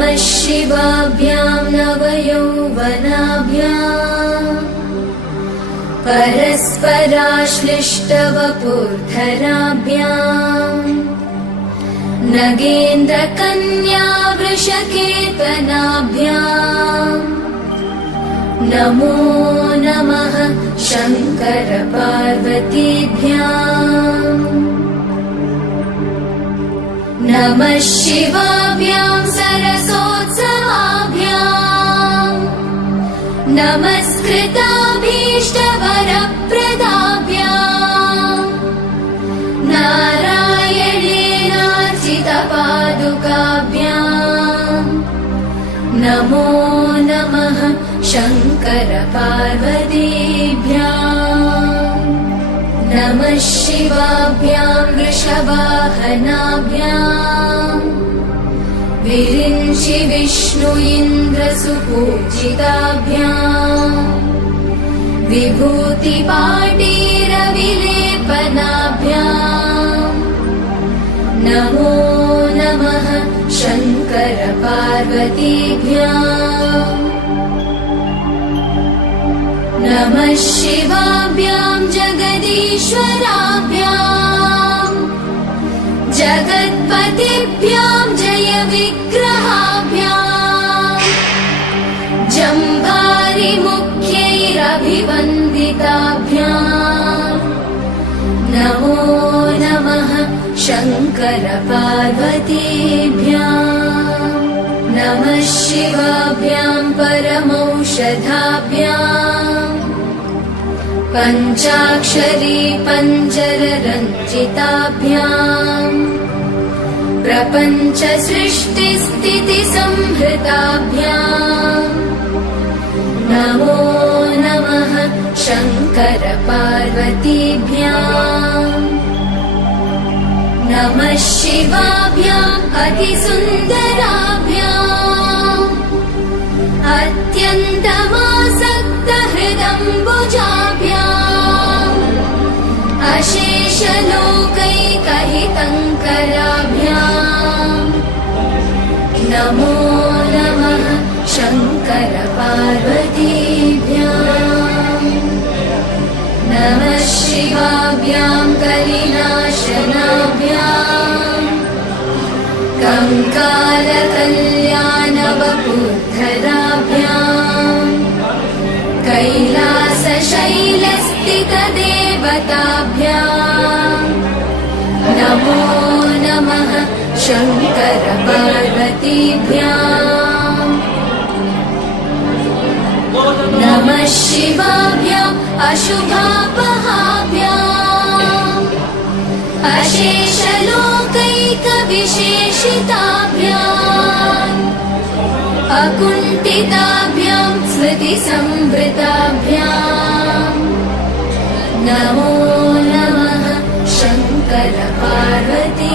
नमः शिवाभ्यां नवयौवनाभ्याम् परस्पराश्लिष्टवपुर्धराभ्याम् नगेन्द्रकन्या वृषकेतनाभ्याम् नमो नमः शङ्करपार्वतीभ्याम् नमः शिवाभ्यां सरसोत्सवाभ्याम् नमस्कृताभीष्टवरप्रदाभ्याम् नारायणेनार्चितपादुकाभ्याम् नमो नमः शङ्करपार्वतीभ्याम् नमः शिवाभ्यां वृषवाहनाभ्याम् विरिञ्चि विष्णु इन्द्रसुपूजिताभ्याम् विभूतिपाटीरविलेपनाभ्याम् नमो नमः शङ्करपार्वतीभ्याम् नमः शिवाभ्यां जगदीश्वराभ्याम् जगत्पतिभ्यां जयविग्रहाभ्याम् जम्भारिमुख्यैरभिवन्दिताभ्याम् नमो नमः शङ्करपार्वतीभ्याम् नमः शिवाभ्यां परमौषधाभ्याम् पञ्चाक्षरी पञ्जररञ्जिताभ्याम् प्रपञ्चसृष्टिस्थितिसंहृताभ्याम् नमो नमः शङ्करपार्वतीभ्याम् नमः शिवाभ्याम् अतिसुन्दराभ्याम् अत्यन्तमासक्तहृदम्बुजाभ्याम् अशेषलोकैकहितङ्कराभ्याम् नमो नमः शङ्करपार्वतीभ्याम् नमः शिवाभ्यां कलिनाशनाभ्याम् कङ्कालकल्याणवपुर्धराभ्याम् कैलासशैलस्थितदेवताभ्याम् नमो नमः शङ्करपार्वतीभ्याम् नमः शिवाभ्याम् अशुभापहाभ्याम् अशेषलोकैकविशेषिताभ्याम् अकुण्ठिताभ्यां स्मृतिसंवृताभ्याम् नमो नमः शङ्करपार्वती